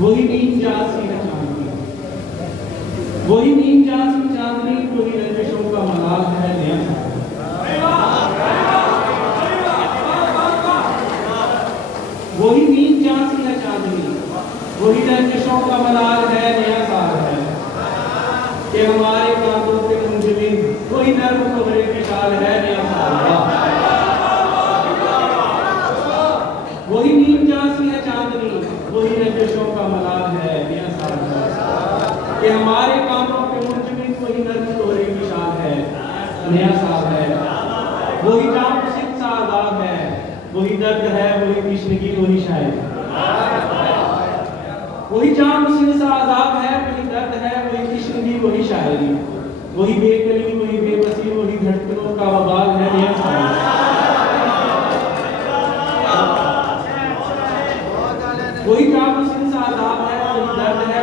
वही नींद जासी है चांदनी, वही नींद जासी चांदनी, वही रंजिशों का मलाल है नया साल। वही नींद जासी है चांदनी, वही रंजिशों का मलाल है नया साल है कि हमारे कांधों पे मुंजमिन वही नर्म कोहरे की शाल है नया साल। वही नींद जासी है चांदनी, वही रंजिशों का मलाल है नया साल है कि हमारे कांधों पे मुंजमिन वही नर्म कोहरे की शाल है नया साल है। वही जाम सिद्ध सा आजाद है, वही दर्द है, वही कृष्णगी, वही शायद। वही जाम सिद्ध सा आजाद है, वही दर्द है, वही कृष्णगी, वही शायरी। वही बेकली, वही बेबसी, वही धड़कनों का वबाल है नया साल। वही जाम सिद्ध सा आजाद है, वही दर्द है,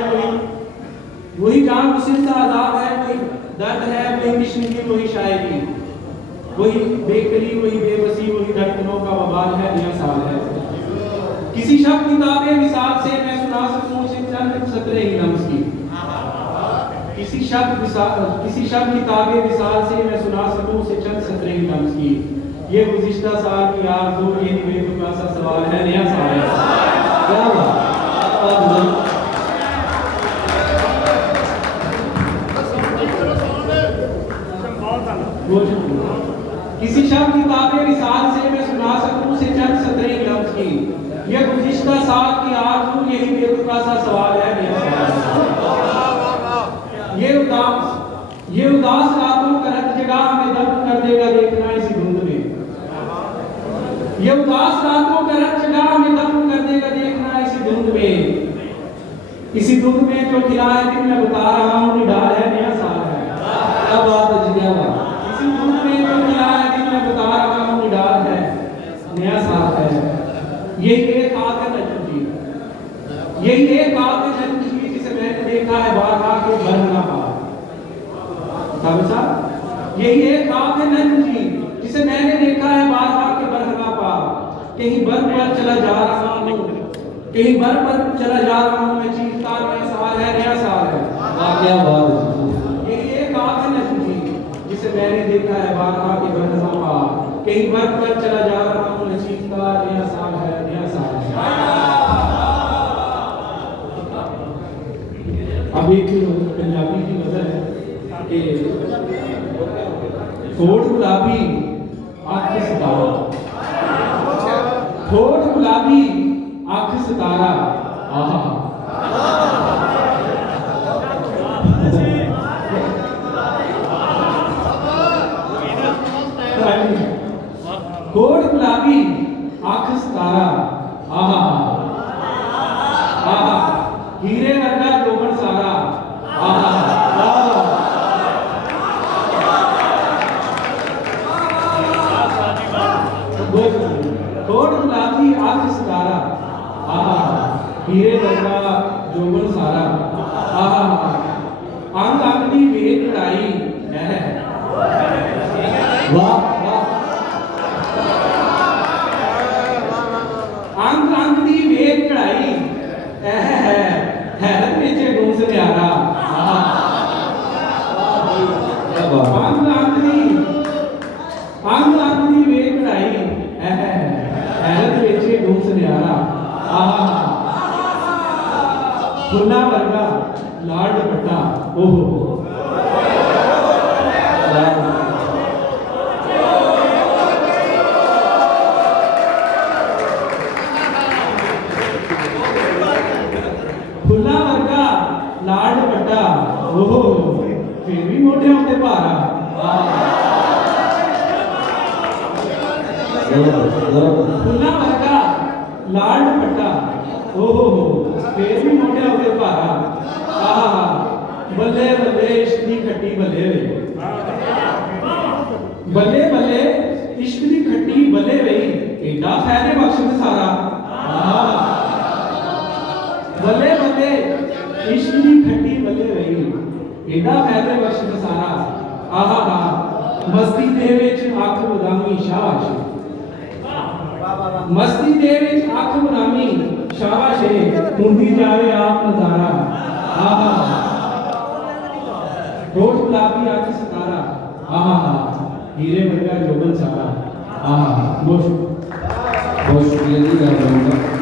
वही जाम सिद्ध सा आजाद है, वही दर्द है, वही कृष्णगी, वही शायरी। वही बेकली, वही बेबसी, वही धड़कनों का वबाल है नया साल है। किसी शब्द किताबे विसाल से मैं सुना सकूं से चंद सतरे ही लम्स की। किसी शब्द किताबे विसाल से मैं सुना सकूं से चंद सतरे ही लम्स की। ये गुज़िश्ता साल की आरज़ू, ये बेतुका सा सवाल है नया साल है। क्या बात। किसी शब्द किताबे विसाल से मैं सुना सकूं से चंद सतरे लफ्ज़ की। यह गुज़िश्ता साल की आरज़ू, यही बेतुका सा सवाल है नया साल। ये उदास रातों का रत जगह हमें दफन कर देगा देखना इसी धुंध में। ये उदास रातों का रत जगह हमें दफन कर देगा देखना इसी धुंध में। इसी धुंध में जो खिला है दिन मैं बता रहा हूँ निडाल है नया साल है। क्या बात है जी, क्या बात। इसी धुंध में जो खिला है दिन मैं बता रहा हूँ निडाल है नया साल है। यही एक आग है नजम जी, यही एक आग है नजम जी जिसे मैंने देखा है बारहा के बरना पा। यही एक आग है नजम जी जिसे मैंने देखा है बारहा के बरना पा। कहीं बर पर चला जा रहा हूँ, कहीं बर पर चला जा रहा हूँ मैं, चीखता नया साल है नया साल है। क्या बात है। यही एक आग है नजम जी जिसे मैंने देखा है बारहा के बरना पा। कहीं बर पर चला जा रहा हूँ मैं, चीखता नया साल है नया साल है। अब एक पंजाबी की गजल है कि होठ गुलाबी आँख सितारा, होठ गुलाबी आँख सितारा, आहा होठ गुलाबी आँख सितारा, आहा आहा हीरे वर्गा गोबर सारा, आहा होठ गुलाबी आँख सितारा, आहा हीरे वर्गा जोबन सारा, आहा अंग अंगनी वेद लड़ाई है। वाह वाह। अंग अंगनी वेद लड़ाई है हैरत नीचे गुम से प्यारा, अंग अंगनी वेद लड़ाई हैरत नीचे गुम से प्यारा, आहा फुल्ला वर्गा लाड़ दुपट्टा, ओहो फुल्ला वर्गा लाड़ दुपट्टा, ओहो फिर भी मोटे होते भारा, फुल्ला वर्गा लाड़ दुपट्टा, ओहो फिर भी मोटे होते भारा, आहा बल्ले बल्ले इश्क दी खट्टी बल्ले वे, बल्ले बल्ले इश्क दी खट्टी बल्ले वे, एडा फैले बख्श सारा, बल्ले बल्ले इश्क दी खट्टी बल्ले वे, एडा फैले बख्श सारा, आहा मस्ती दे विच अख बदामी शाबाश, मस्ती दे विच अख बदामी शाबाश है हुंदी जावे आप नजारा आहा रोज गुलाबी आज सितारा आहा हीरे वर्गा जोबन सारा आहा बहुत बहुत शुक्रिया जी, मैं कहूँगा